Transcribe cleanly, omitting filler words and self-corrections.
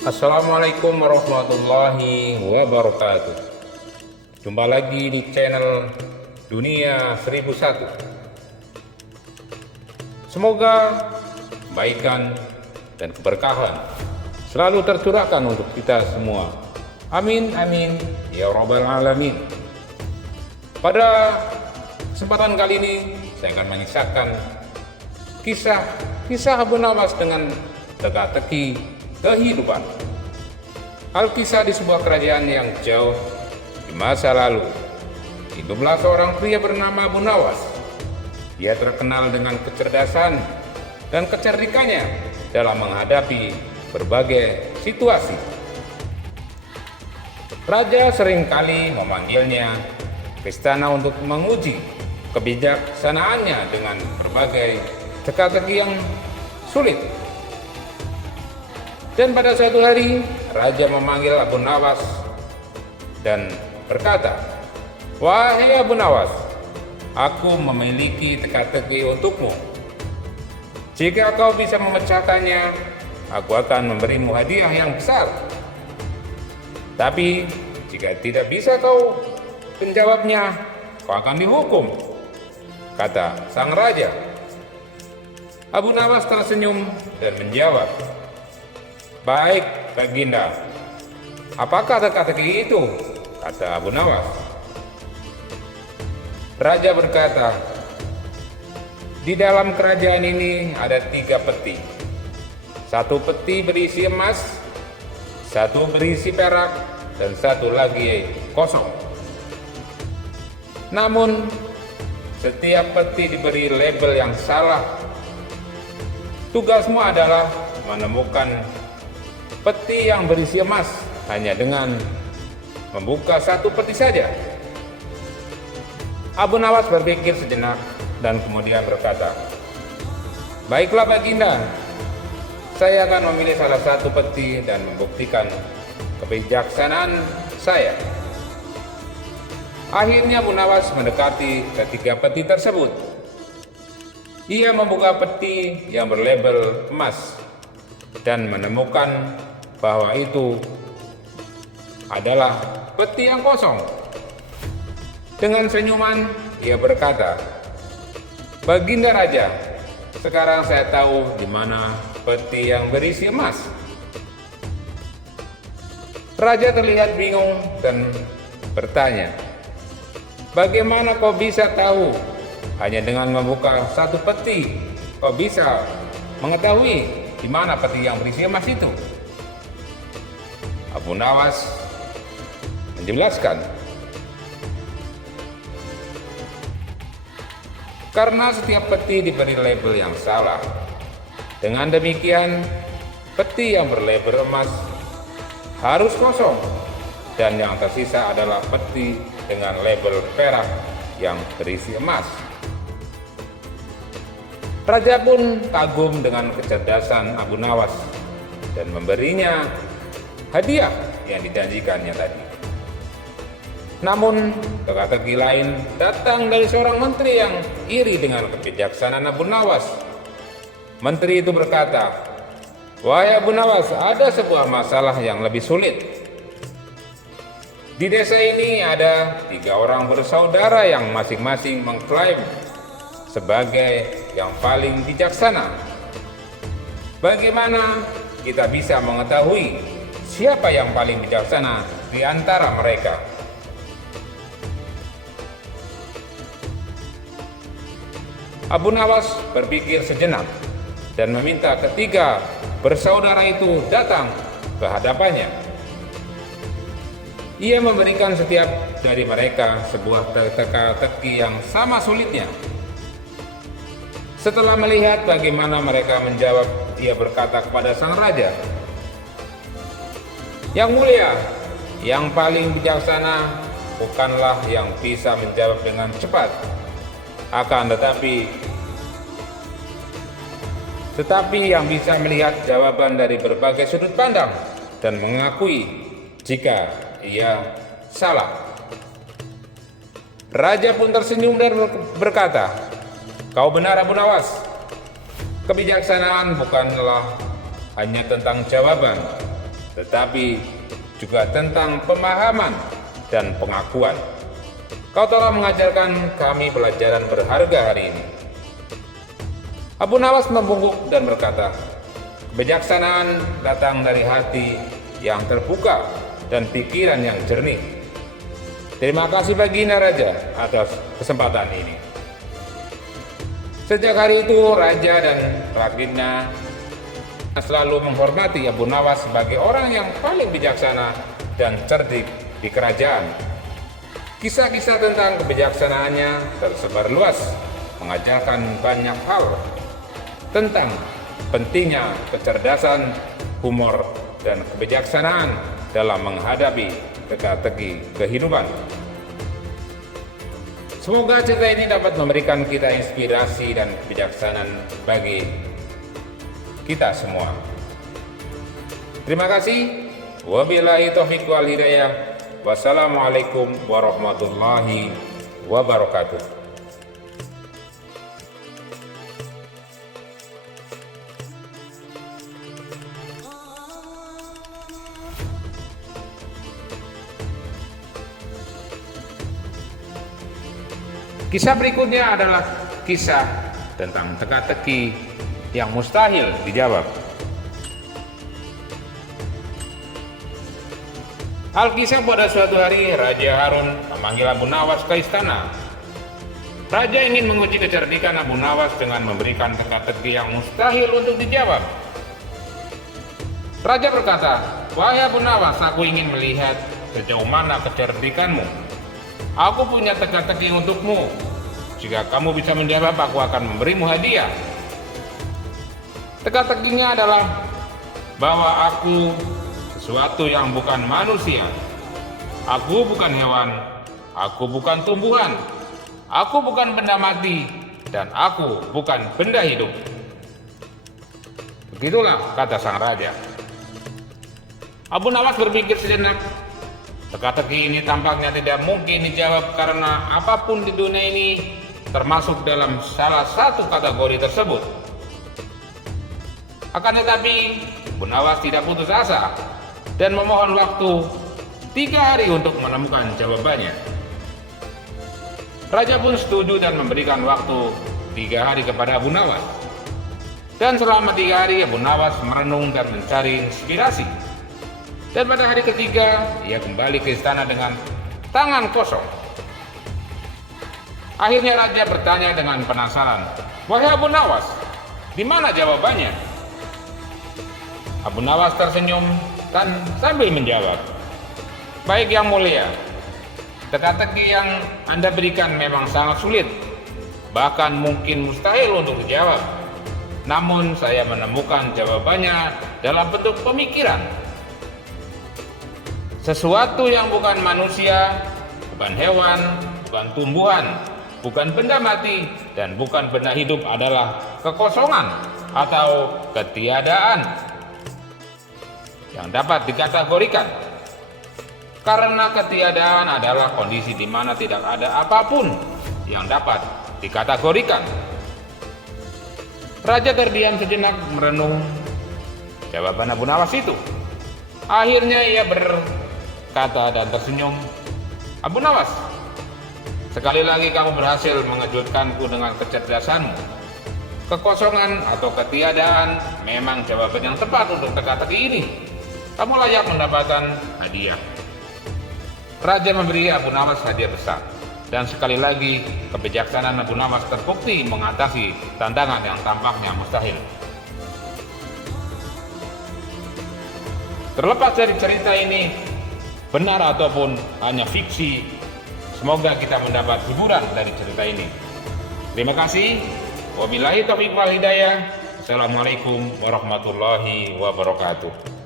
Assalamualaikum warahmatullahi wabarakatuh. Jumpa lagi di channel Dunia 1001. Semoga kebaikan dan keberkahan selalu tercurahkan untuk kita semua. Amin amin ya rabbal alamin. Pada kesempatan kali ini saya akan mengisahkan kisah Abu Nawas dengan teka-teki kehidupan. Alkisah di sebuah kerajaan yang jauh di masa lalu, hiduplah seorang pria bernama Abu Nawas. Dia terkenal dengan kecerdasan dan kecerdikannya dalam menghadapi berbagai situasi. Raja seringkali memanggilnya ke istana untuk menguji kebijaksanaannya dengan berbagai teka-teki yang sulit. Dan pada suatu hari, raja memanggil Abu Nawas dan berkata, "Wahai Abu Nawas, aku memiliki teka-teki untukmu. Jika kau bisa memecahkannya, aku akan memberimu hadiah yang besar. Tapi jika tidak bisa kau menjawabnya, kau akan dihukum," kata sang raja. Abu Nawas tersenyum dan menjawab, "Baik, Baginda. Apakah teka-teki itu?" kata Abu Nawas. Raja berkata, "Di dalam kerajaan ini ada 3 peti. 1 peti berisi emas, 1 berisi perak, dan 1 lagi kosong. Namun, setiap peti diberi label yang salah. Tugasmu adalah menemukan peti yang berisi emas hanya dengan membuka 1 peti saja." Abu Nawas berpikir sejenak dan kemudian berkata, "Baiklah Baginda, saya akan memilih salah 1 peti dan membuktikan kebijaksanaan saya." Akhirnya Abu Nawas mendekati ketiga peti tersebut. Ia membuka peti yang berlabel emas dan menemukan bahwa itu adalah peti yang kosong. Dengan senyuman, ia berkata, "Baginda Raja, sekarang saya tahu di mana peti yang berisi emas." Raja terlihat bingung dan bertanya, "Bagaimana kau bisa tahu? Hanya dengan membuka 1 peti, kau bisa mengetahui di mana peti yang berisi emas itu?" Abu Nawas menjelaskan, "Karena setiap peti diberi label yang salah. Dengan demikian, peti yang berlabel emas harus kosong, dan yang tersisa adalah peti dengan label perak yang berisi emas." Raja pun kagum dengan kecerdasan Abu Nawas dan memberinya hadiah yang dijanjikannya tadi. Namun, teka-teki lain datang dari seorang menteri yang iri dengan kebijaksanaan Abu Nawas. Menteri itu berkata, "Wahai Abu Nawas, ada sebuah masalah yang lebih sulit. Di desa ini ada 3 orang bersaudara yang masing-masing mengklaim sebagai yang paling bijaksana. Bagaimana kita bisa mengetahui siapa yang paling bijaksana di antara mereka?" Abu Nawas berpikir sejenak dan meminta ketiga bersaudara itu datang ke hadapannya. Ia memberikan setiap dari mereka sebuah teka-teki yang sama sulitnya. Setelah melihat bagaimana mereka menjawab, ia berkata kepada sang raja, "Yang mulia, yang paling bijaksana bukanlah yang bisa menjawab dengan cepat, akan tetapi yang bisa melihat jawaban dari berbagai sudut pandang dan mengakui jika ia salah." Raja pun tersenyum dan berkata, "Kau benar Abu Nawas. Kebijaksanaan bukanlah hanya tentang jawaban, tetapi juga tentang pemahaman dan pengakuan. Kau telah mengajarkan kami pelajaran berharga hari ini. Abu Nawas membungkuk dan berkata, kebijaksanaan datang dari hati yang terbuka dan pikiran yang jernih. Terima kasih Baginda Raja atas kesempatan ini. Sejak hari itu, Raja dan rakyatnya selalu menghormati Abu Nawas sebagai orang yang paling bijaksana dan cerdik di kerajaan. Kisah-kisah tentang kebijaksanaannya tersebar luas, mengajarkan banyak hal tentang pentingnya kecerdasan, humor, dan kebijaksanaan dalam menghadapi teka-teki kehidupan. Semoga cerita ini dapat memberikan kita inspirasi dan kebijaksanaan bagi kita semua. Terima kasih. Wabillahi taufiq wal hidayah. Wassalamualaikum warahmatullahi wabarakatuh. Kisah berikutnya adalah kisah tentang teka-teki yang mustahil dijawab. Alkisah pada suatu hari, Raja Harun memanggil Abu Nawas ke istana. Raja ingin menguji kecerdikan Abu Nawas dengan memberikan teka-teki yang mustahil untuk dijawab. Raja berkata, "Wahai Abu Nawas, aku ingin melihat sejauh mana kecerdikanmu. Aku punya teka-teki untukmu. Jika kamu bisa menjawab, aku akan memberimu hadiah." Teka-tekinya adalah bahwa aku sesuatu yang bukan manusia. Aku bukan hewan, aku bukan tumbuhan, aku bukan benda mati, dan aku bukan benda hidup. Begitulah kata sang raja. Abu Nawas berpikir sejenak. Teka-teki ini tampaknya tidak mungkin dijawab karena apapun di dunia ini termasuk dalam salah satu kategori tersebut. Akan tetapi, Abu Nawas tidak putus asa dan memohon waktu 3 hari untuk menemukan jawabannya. Raja pun setuju dan memberikan waktu 3 hari kepada Abu Nawas. Dan selama 3 hari Abu Nawas merenung dan mencari inspirasi. Dan pada hari ketiga, ia kembali ke istana dengan tangan kosong. Akhirnya Raja bertanya dengan penasaran, "Wahai Abu Nawas, di mana jawabannya?" Abu Nawas tersenyum dan sambil menjawab, "Baik yang mulia, teka-teki yang Anda berikan memang sangat sulit, bahkan mungkin mustahil untuk dijawab. Namun saya menemukan jawabannya dalam bentuk pemikiran. Sesuatu yang bukan manusia, bukan hewan, bukan tumbuhan, bukan benda mati, dan bukan benda hidup adalah kekosongan atau ketiadaan yang dapat dikategorikan. Karena ketiadaan adalah kondisi di mana tidak ada apapun yang dapat dikategorikan." Raja terdiam sejenak merenung jawaban Abu Nawas itu. Akhirnya ia berkata dan tersenyum, "Abu Nawas, sekali lagi kamu berhasil mengejutkanku dengan kecerdasanmu. Kekosongan atau ketiadaan memang jawaban yang tepat untuk teka-teki ini. Kamu layak mendapatkan hadiah." Raja memberi Abu Nawas hadiah besar. Dan sekali lagi, kebijaksanaan Abu Nawas terbukti mengatasi tantangan yang tampaknya mustahil. Terlepas dari cerita ini, benar ataupun hanya fiksi, semoga kita mendapat hiburan dari cerita ini. Terima kasih. Wabillahi taufiq wal hidayah. Assalamualaikum warahmatullahi wabarakatuh.